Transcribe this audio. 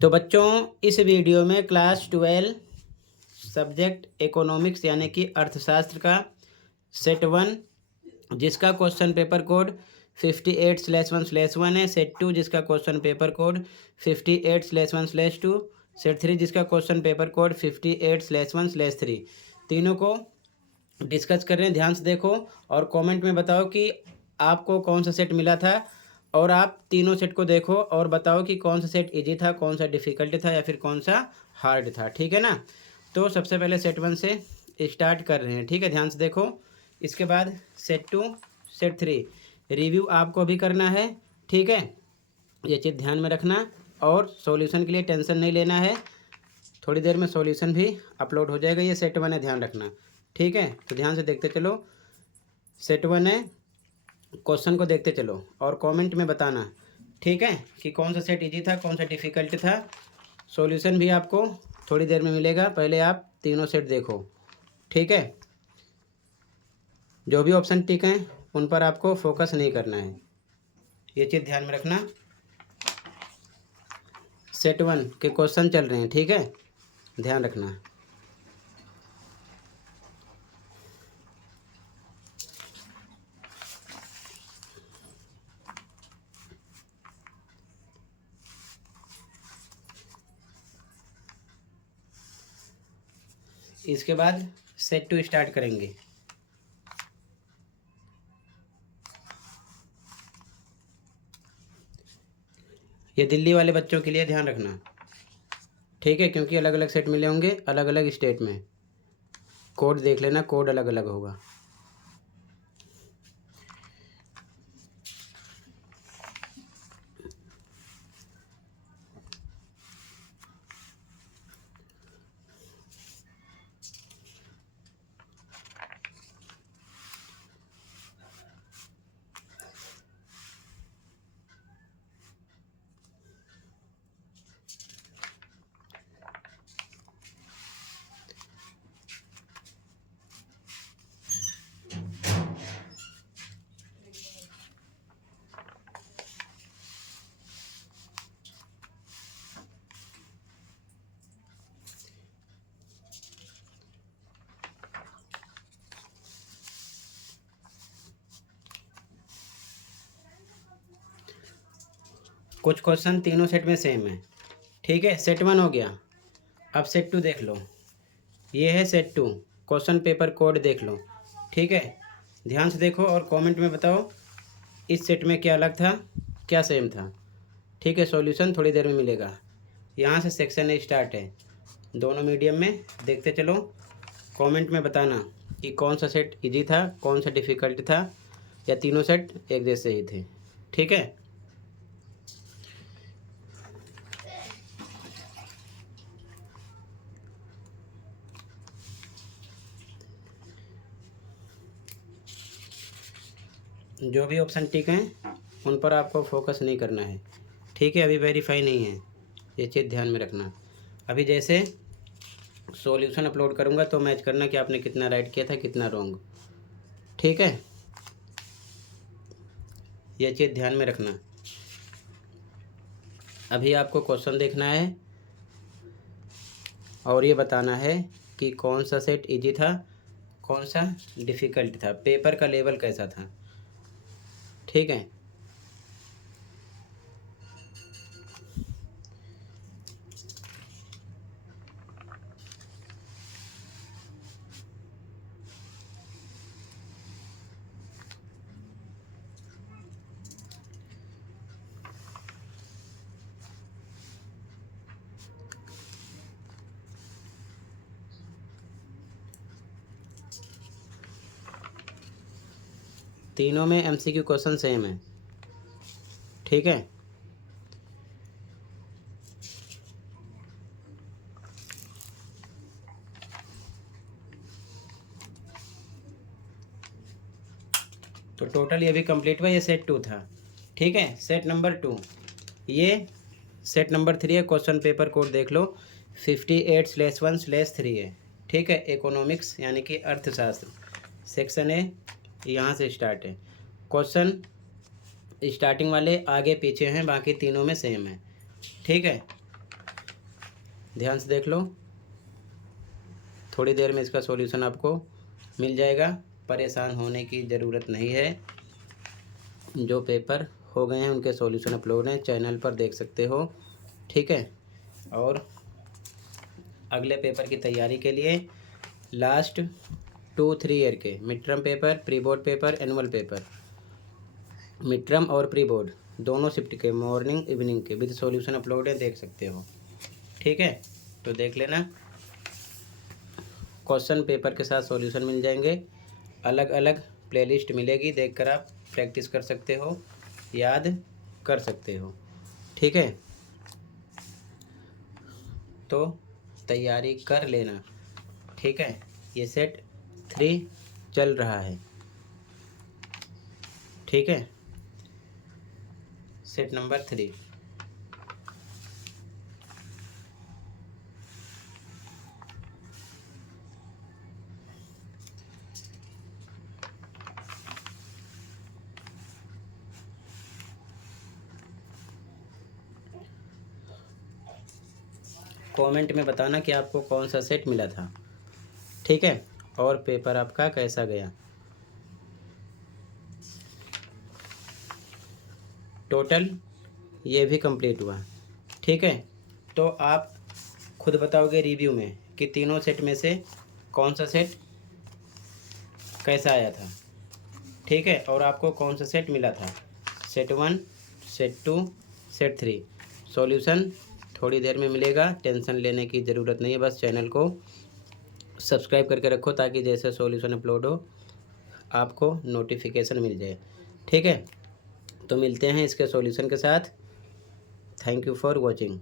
तो बच्चों, इस वीडियो में क्लास 12 सब्जेक्ट इकोनॉमिक्स यानी कि अर्थशास्त्र का सेट 1 जिसका क्वेश्चन पेपर कोड 58/1/1 है, सेट 2 जिसका क्वेश्चन पेपर कोड 58/1/2, सेट 3 जिसका क्वेश्चन पेपर कोड 58/1/3, तीनों को डिस्कस कर रहे हैं। ध्यान से देखो और कमेंट में बताओ कि आपको कौन सा सेट मिला था, और आप तीनों सेट को देखो और बताओ कि कौन सा सेट इजी था, कौन सा डिफ़िकल्ट था या फिर कौन सा हार्ड था। ठीक है ना। तो सबसे पहले सेट 1 से स्टार्ट कर रहे हैं। ठीक है, ध्यान से देखो। इसके बाद सेट 2 सेट 3 रिव्यू आपको भी करना है। ठीक है, ये चीज़ ध्यान में रखना और सॉल्यूशन के लिए टेंशन नहीं लेना है। थोड़ी देर में सॉल्यूशन भी अपलोड हो जाएगा। ये सेट 1 है, ध्यान रखना। ठीक है, तो ध्यान से देखते चलो। सेट 1 है, क्वेश्चन को देखते चलो और कमेंट में बताना। ठीक है, कि कौन सा सेट इजी था, कौन सा डिफ़िकल्ट था। सॉल्यूशन भी आपको थोड़ी देर में मिलेगा, पहले आप तीनों सेट देखो। ठीक है, जो भी ऑप्शन टिक हैं उन पर आपको फोकस नहीं करना है, ये चीज़ ध्यान में रखना। सेट 1 के क्वेश्चन चल रहे हैं। ठीक है, ध्यान रखना। इसके बाद सेट 2 स्टार्ट करेंगे। ये दिल्ली वाले बच्चों के लिए ध्यान रखना। ठीक है, क्योंकि अलग अलग सेट मिले होंगे अलग अलग स्टेट में। कोड देख लेना, कोड अलग अलग होगा। कुछ क्वेश्चन तीनों सेट में सेम है। ठीक है, सेट 1 हो गया। अब सेट 2 देख लो। ये है सेट 2, क्वेश्चन पेपर कोड देख लो। ठीक है, ध्यान से देखो और कमेंट में बताओ इस सेट में क्या अलग था, क्या सेम था। ठीक है, सॉल्यूशन थोड़ी देर में मिलेगा। यहाँ से सेक्शन ए स्टार्ट है, दोनों मीडियम में देखते चलो। कमेंट में बताना कि कौन सा सेट इजी था, कौन सा डिफ़िकल्ट था, या तीनों सेट एक जैसे ही थे। ठीक है, जो भी ऑप्शन टिक हैं उन पर आपको फोकस नहीं करना है। ठीक है, अभी वेरीफाई नहीं है, ये चीज़ ध्यान में रखना। अभी जैसे सॉल्यूशन अपलोड करूँगा तो मैच करना कि आपने कितना राइट किया था, कितना रॉन्ग। ठीक है, ये चीज़ ध्यान में रखना। अभी आपको क्वेश्चन देखना है और ये बताना है कि कौन सा सेट इजी था, कौन सा डिफ़िकल्ट था, पेपर का लेवल कैसा था। ठीक है, तीनों में एमसीक्यू क्वेश्चन सेम है। ठीक है, तो टोटल ये भी कंप्लीट हुआ। ये सेट 2 था। ठीक है, सेट नंबर 2, ये सेट नंबर 3 है। क्वेश्चन पेपर कोड देख लो, 58/1/3 है। ठीक है, इकोनॉमिक्स यानी कि अर्थशास्त्र, सेक्शन ए यहाँ से स्टार्ट है। क्वेश्चन स्टार्टिंग वाले आगे पीछे हैं, बाकी तीनों में सेम है। ठीक है, ध्यान से देख लो, थोड़ी देर में इसका सॉल्यूशन आपको मिल जाएगा। परेशान होने की ज़रूरत नहीं है। जो पेपर हो गए हैं उनके सॉल्यूशन अपलोड हैं, चैनल पर देख सकते हो। ठीक है। और अगले पेपर की तैयारी के लिए लास्ट 2-3 ईयर के mid term paper, pre board paper, annual paper, mid term और प्री बोर्ड दोनों शिफ्ट के मॉर्निंग इवनिंग के विद सॉल्यूशन अपलोड है, देख सकते हो। ठीक है, तो देख लेना। क्वेश्चन पेपर के साथ सॉल्यूशन मिल जाएंगे, अलग अलग प्लेलिस्ट मिलेगी, देखकर आप प्रैक्टिस कर सकते हो, याद कर सकते हो। ठीक है, तो तैयारी कर लेना। ठीक है, ये सेट 3 चल रहा है। ठीक है, सेट नंबर 3। कमेंट में बताना कि आपको कौन सा सेट मिला था। ठीक है, और पेपर आपका कैसा गया। टोटल ये भी कंप्लीट हुआ। ठीक है, तो आप खुद बताओगे रिव्यू में कि तीनों सेट में से कौन सा सेट कैसा आया था। ठीक है, और आपको कौन सा सेट मिला था, सेट 1, सेट 2, सेट 3। सॉल्यूशन थोड़ी देर में मिलेगा, टेंशन लेने की ज़रूरत नहीं है। बस चैनल को सब्सक्राइब करके रखो ताकि जैसे सॉल्यूशन अपलोड हो आपको नोटिफिकेशन मिल जाए। ठीक है, तो मिलते हैं इसके सॉल्यूशन के साथ। Thank you for watching.